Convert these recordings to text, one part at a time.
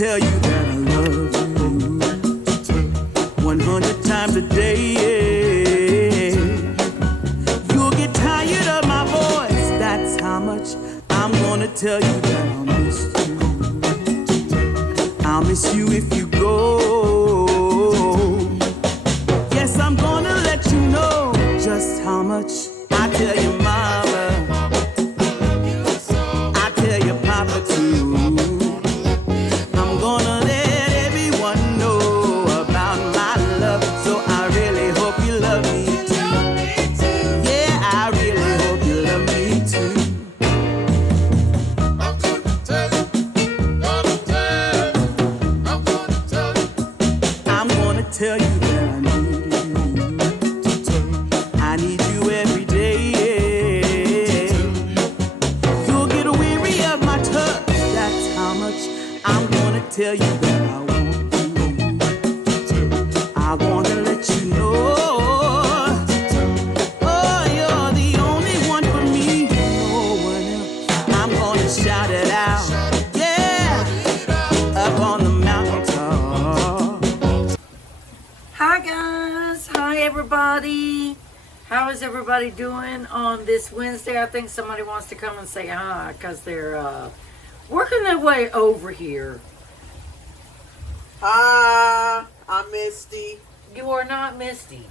tell you that I love you 100 times a day. You'll get tired of my voice, that's how much I'm gonna tell you that I'll miss you. I'll miss you if you go. Yes, I'm gonna let you know just how much I tell your mama, I tell your papa too. I'm gonna let everyone know about my love, so I really hope you love me too. Yeah, I really hope you love me too. I'm gonna tell you, I'm gonna tell you that I need you. I need you every day. You'll get weary of my touch, that's how much I'm gonna tell you that I want you. I wanna let you know, oh, you're the only one for me, no one else. I'm gonna shout it out, yeah, up on the mountaintop. Hi guys, hi everybody. How is everybody doing on this Wednesday? I think somebody wants to come and say hi because they're working their way over here. Hi, I'm Misty. You are not Misty.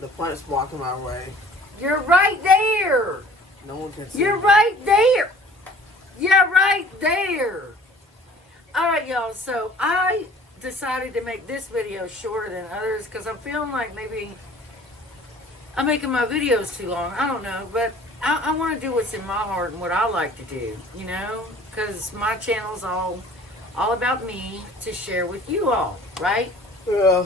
The plant's blocking my way. You're right there. No one can see You're me. right there. Yeah, right there. All right, y'all. So I decided to make this video shorter than others because I'm feeling like maybe I'm making my videos too long. I don't know, but I want to do what's in my heart and what I like to do, you know, because my channel's all about me to share with you all, right? Yeah.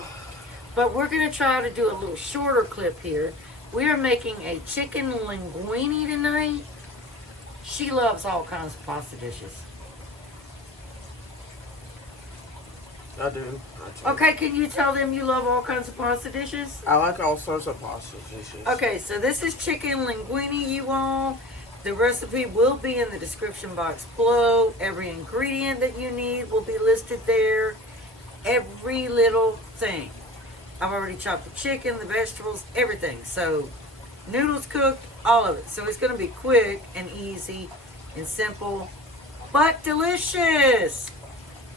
But we're going to try to do a little shorter clip here. We are making a chicken linguine tonight. She loves all kinds of pasta dishes. I do. Okay, can you tell them you love all kinds of pasta dishes? I like all sorts of pasta dishes. Okay, so this is chicken linguine, you all. The recipe will be in the description box below. Every ingredient that you need will be listed there. Every little thing. I've already chopped the chicken, the vegetables, everything. So, noodles cooked, all of it. So it's going to be quick and easy and simple, but delicious.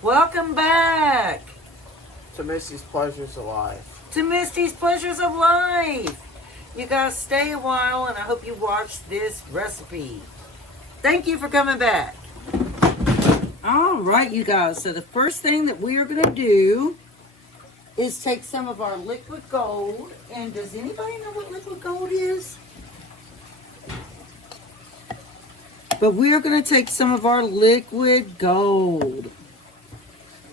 Welcome back To Misty's Pleasures of Life. to Misty's Pleasures of Life. You guys stay a while and I hope you watch this recipe. Thank you for coming back. All right, you guys. So the first thing that we are going to do is take some of our liquid gold. And does anybody know what liquid gold is? But we are going to take some of our liquid gold.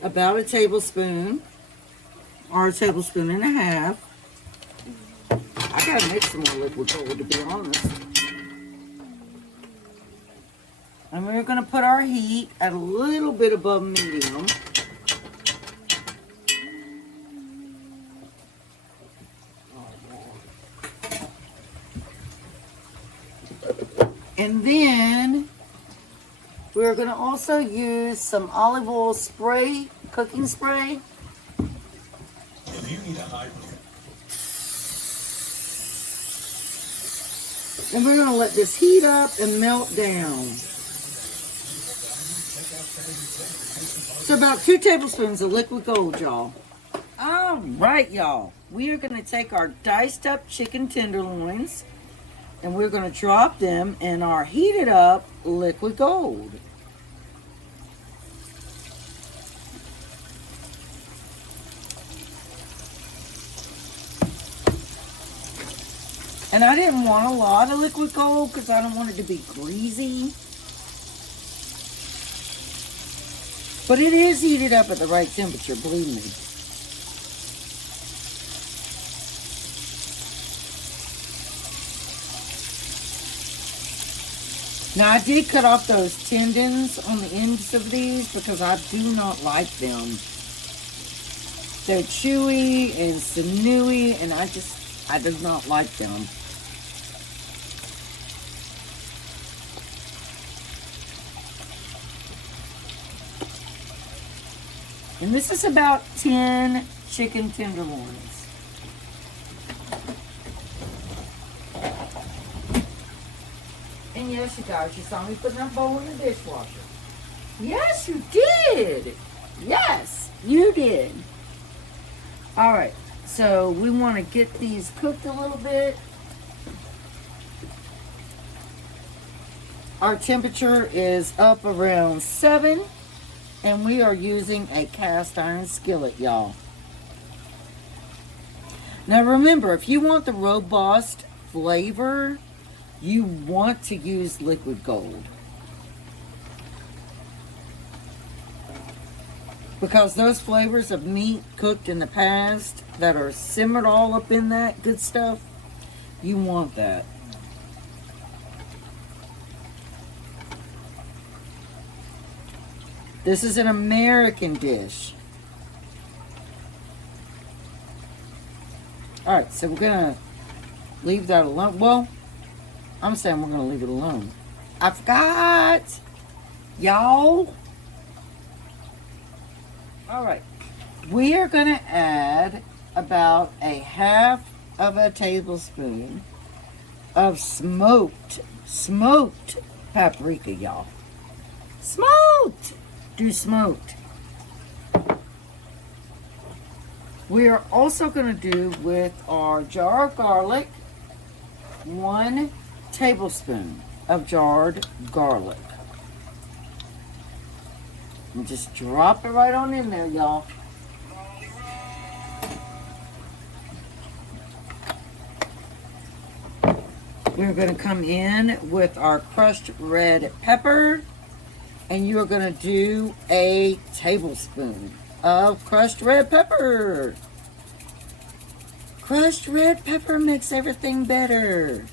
About a tablespoon. Or a tablespoon and a half. I gotta make some more liquid gold, to be honest. And we're gonna put our heat at a little bit above medium. And then we're gonna also use some olive oil spray, cooking spray. If you need a high And we're going to let this heat up and melt down. So about 2 tablespoons of liquid gold, y'all. All right, y'all. We are going to take our diced up chicken tenderloins and we're going to drop them in our heated up liquid gold. And I didn't want a lot of liquid gold because I don't want it to be greasy. But it is heated up at the right temperature, believe me. Now I did cut off those tendons on the ends of these because I do not like them. They're chewy and sinewy and I do not like them. And this is about 10 chicken tenderloins. And yes, you guys, you saw me putting that bowl in the dishwasher. Yes, you did. Yes, you did. All right, so we want to get these cooked a little bit. Our temperature is up around 7, and we are using a cast iron skillet, y'all. Now remember, if you want the robust flavor, you want to use liquid gold. Because those flavors of meat cooked in the past that are simmered all up in that good stuff, you want that. This is an American dish. Alright, so we're going to leave that alone. Well, I'm saying we're going to leave it alone. I forgot! Y'all! Alright, we are going to add about a half of a tablespoon of smoked paprika, y'all. Smoked! Do smoked. We are also going to do with our jar of garlic, 1 tablespoon of jarred garlic. And just drop it right on in there, y'all. We're going to come in with our crushed red pepper. And you are going to do a tablespoon of crushed red pepper. Crushed red pepper makes everything better.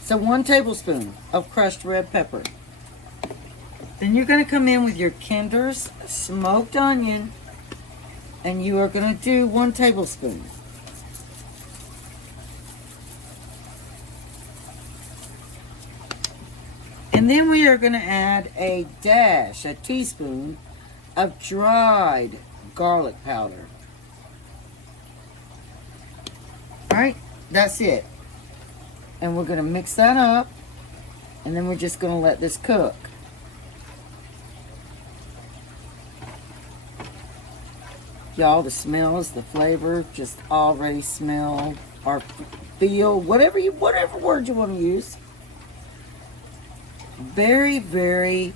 So 1 tablespoon of crushed red pepper. Then you're going to come in with your Kinder's smoked onion. And you are going to do 1 tablespoon. And then we are going to add a teaspoon of dried garlic powder. Alright, that's it. And we're going to mix that up. And then we're just going to let this cook. Y'all, the smells, the flavor, just already smell or feel, whatever word you want to use. Very, very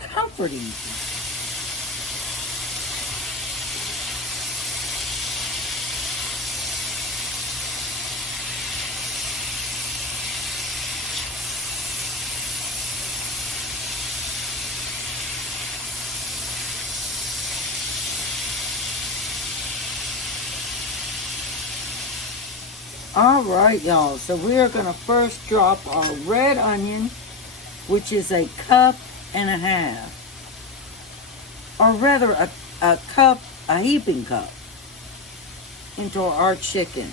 comforting. All right, y'all. So we are going to first drop our red onion, which is 1.5 cups. Or rather, a heaping cup, into our chicken.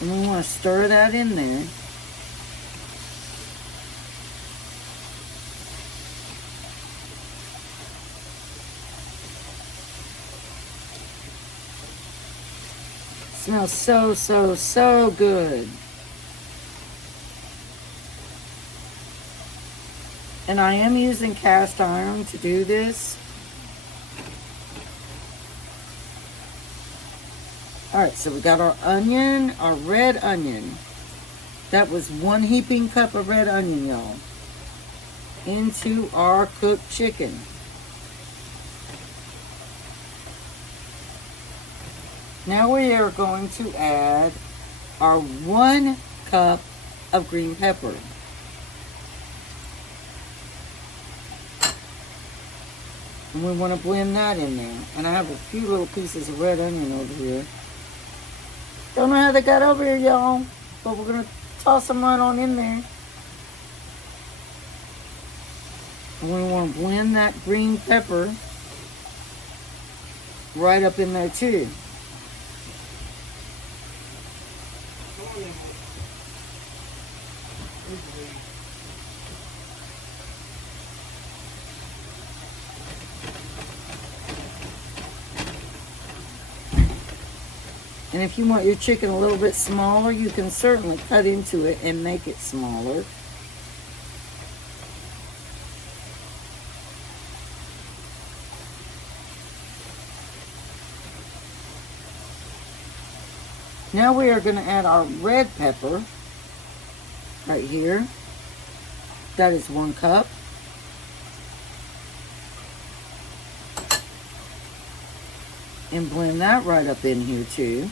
And we want to stir that in there. Smells so, so, so good. And I am using cast iron to do this. Alright, so we got our onion, our red onion. That was 1 heaping cup of red onion, y'all. Into our cooked chicken. Now we are going to add our 1 cup of green pepper. And we want to blend that in there. And I have a few little pieces of red onion over here. Don't know how they got over here, y'all. But we're going to toss them right on in there. And we want to blend that green pepper right up in there too. And if you want your chicken a little bit smaller, you can certainly cut into it and make it smaller. Now we are going to add our red pepper right here. That is 1 cup. And blend that right up in here too.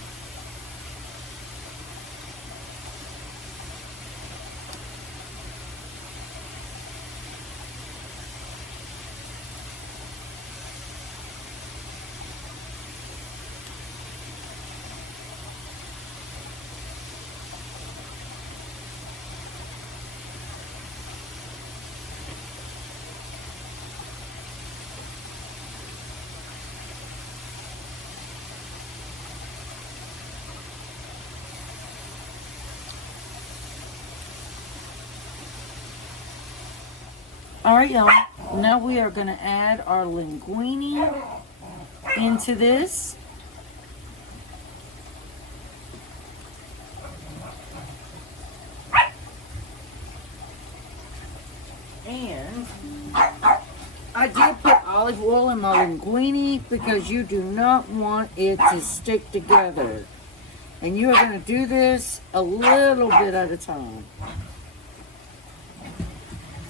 All right, y'all. Now we are going to add our linguine into this. And I did put olive oil in my linguine because you do not want it to stick together. And you are going to do this a little bit at a time.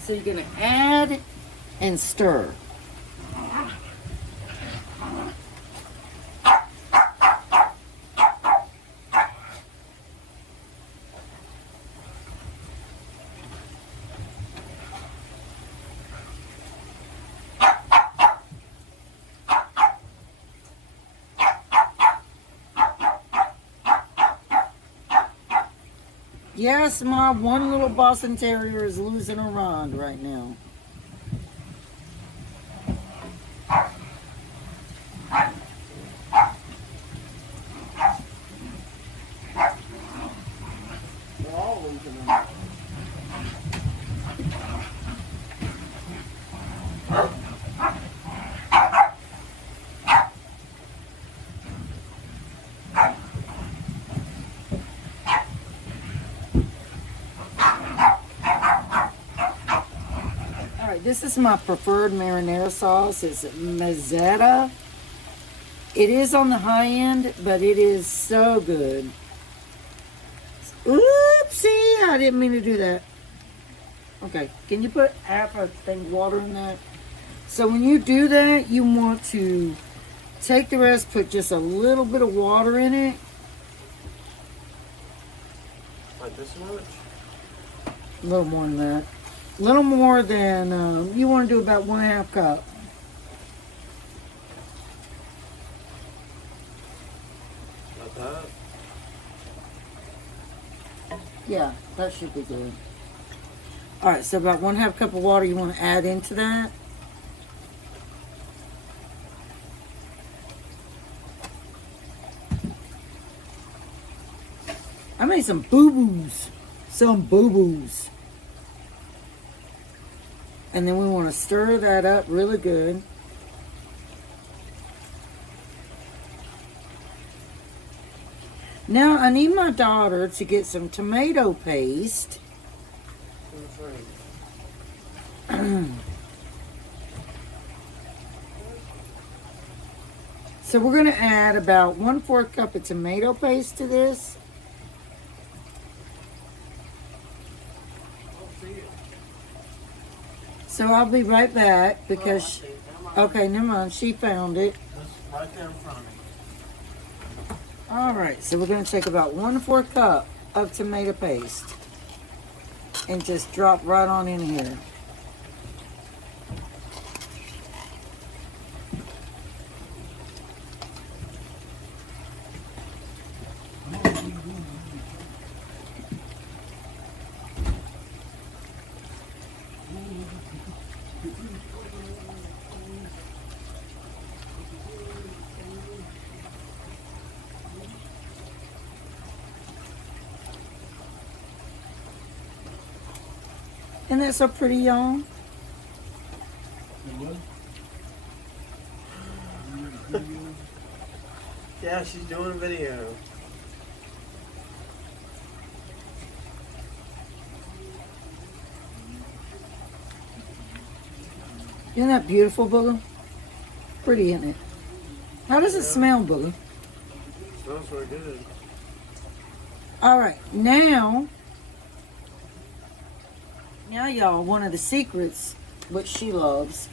So you're going to add and stir. Yes, my one little Boston Terrier is losing her mind right now. They're all losing her mind. This is my preferred marinara sauce. It's minced. It is on the high end, but it is so good. Oopsie, I didn't mean to do that. Okay, can you put half a thing of water in that? So when you do that, you want to take the rest, put just a little bit of water in it. Like this much? A little more than that. A little more than, you want to do about 1/2 cup. Like that? Yeah, that should be good. Alright, so about 1/2 cup of water you want to add into that. I made some boo-boos. Some boo-boos. And then we want to stir that up really good. Now I need my daughter to get some tomato paste. So we're going to add about 1/4 cup of tomato paste to this. So I'll be right back because, okay, never mind, she found it. It's right there in front of me. All right, so we're going to take about 1/4 cup of tomato paste and just drop right on in here. Isn't that so pretty, y'all? Yeah, she's doing a video. Isn't that beautiful, Booger? Pretty, isn't it? How does it smell, Booger? Smells really good. All right, now y'all, one of the secrets, what she loves,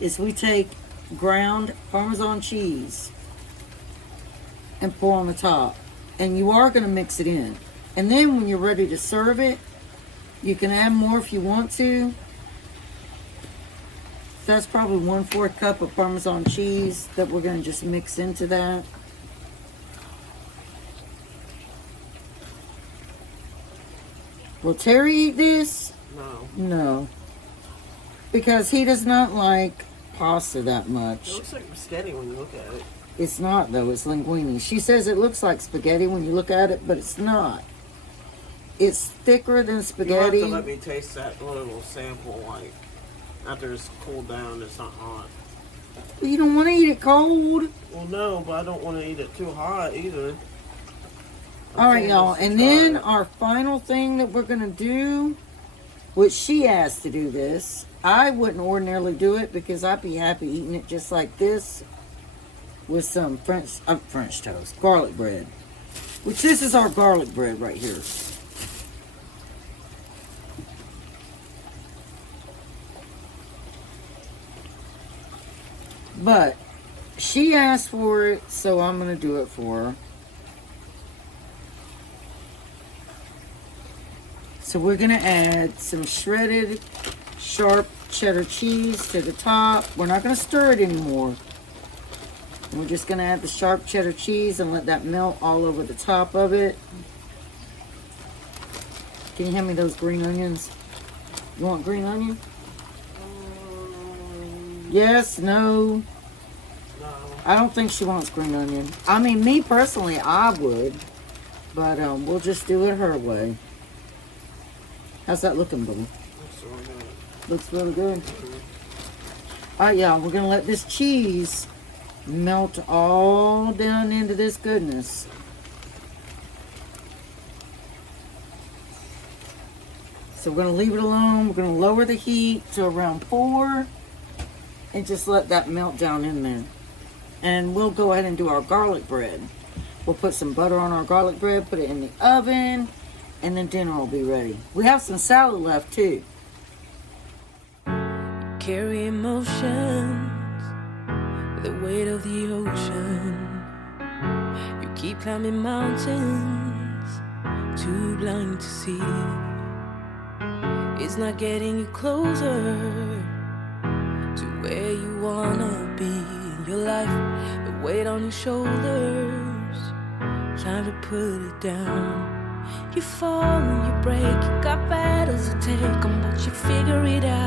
is we take ground Parmesan cheese and pour on the top. And you are going to mix it in. And then when you're ready to serve it, you can add more if you want to. So that's probably 1/4 cup of Parmesan cheese that we're going to just mix into that. Will Terry eat this? No. No. Because he does not like pasta that It much. looks like spaghetti when you look at it. It's not, though. It's linguine. She says it looks like spaghetti when you look at it, but it's not. It's thicker than You spaghetti. have to let me taste that little sample, like, after it's cooled down, it's not hot. You don't want to eat it cold. Well, no, but I don't want to eat it too hot either. All right, y'all. And then our final thing that we're going to do, which she asked to do this. I wouldn't ordinarily do it because I'd be happy eating it just like this with some French toast, garlic bread. Which this is our garlic bread right here. But she asked for it, so I'm going to do it for her. So we're going to add some shredded sharp cheddar cheese to the top. We're not going to stir it anymore. We're just going to add the sharp cheddar cheese and let that melt all over the top of it. Can you hand me those green onions? You want green onion? Yes, no. No. I don't think she wants green onion. I mean, me personally, I would. But we'll just do it her way. How's that looking, Boo? Looks really good. Looks really good. All right, y'all. We're going to let this cheese melt all down into this goodness. So we're going to leave it alone. We're going to lower the heat to around 4 and just let that melt down in there. And we'll go ahead and do our garlic bread. We'll put some butter on our garlic bread, put it in the oven, and then dinner will be ready. We have some salad left too. Carry emotions, the weight of the ocean. You keep climbing mountains, too blind to see. It's not getting you closer to where you wanna be in your life. The weight on your shoulders, time to put it down. You fall and you break, you got battles to take on, but you figure it out.